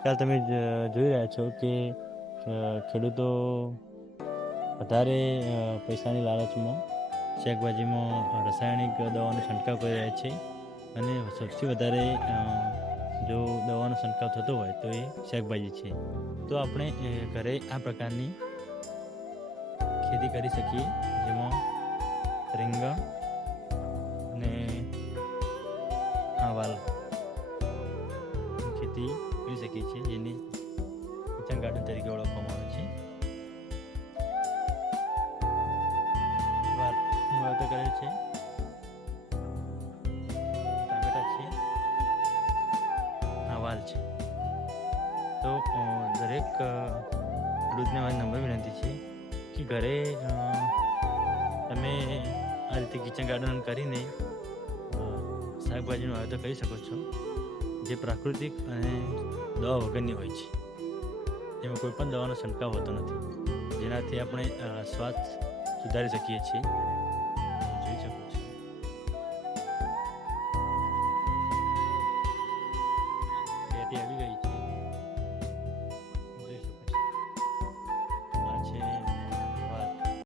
આજકાલ તમે જોઈ રહ્યા છો કે ખેડૂતો વધારે પૈસાની લાલચમાં શાકભાજીમાં રાસાયણિક દવાનો છંટકાવ કરી રહ્યા છે અને સૌથી વધારે જો દવાનો છંટકાવ થતો હોય તો એ શાકભાજી છે. તો આપણે ઘરે આ પ્રકારની ખેતી કરી શકીએ, જેમાં રીંગણ અને આવાલ ખેતી કરી શકીએ છીએ, જેને કિચન ગાર્ડન તરીકે ઓળખવામાં આવે છે. વાવેતર કરેલ છે, ટામેટા છે, આવાલ છે. તો દરેક ખેડૂતને મારી નમ્ર વિનંતી છે કે ઘરે તમે આ રીતે કિચન ગાર્ડન કરીને શાકભાજીનું વાવેતર કરી શકો છો, જે પ્રાકૃતિક અને દવા વગરની હોય છે. એમાં કોઈ પણ દવાનો છંટકાવ હોતો નથી, જેનાથી આપણે સ્વાસ્થ્ય સુધારી શકીએ છીએ. જોઈ શકો છો પેટી આવી ગઈ છે.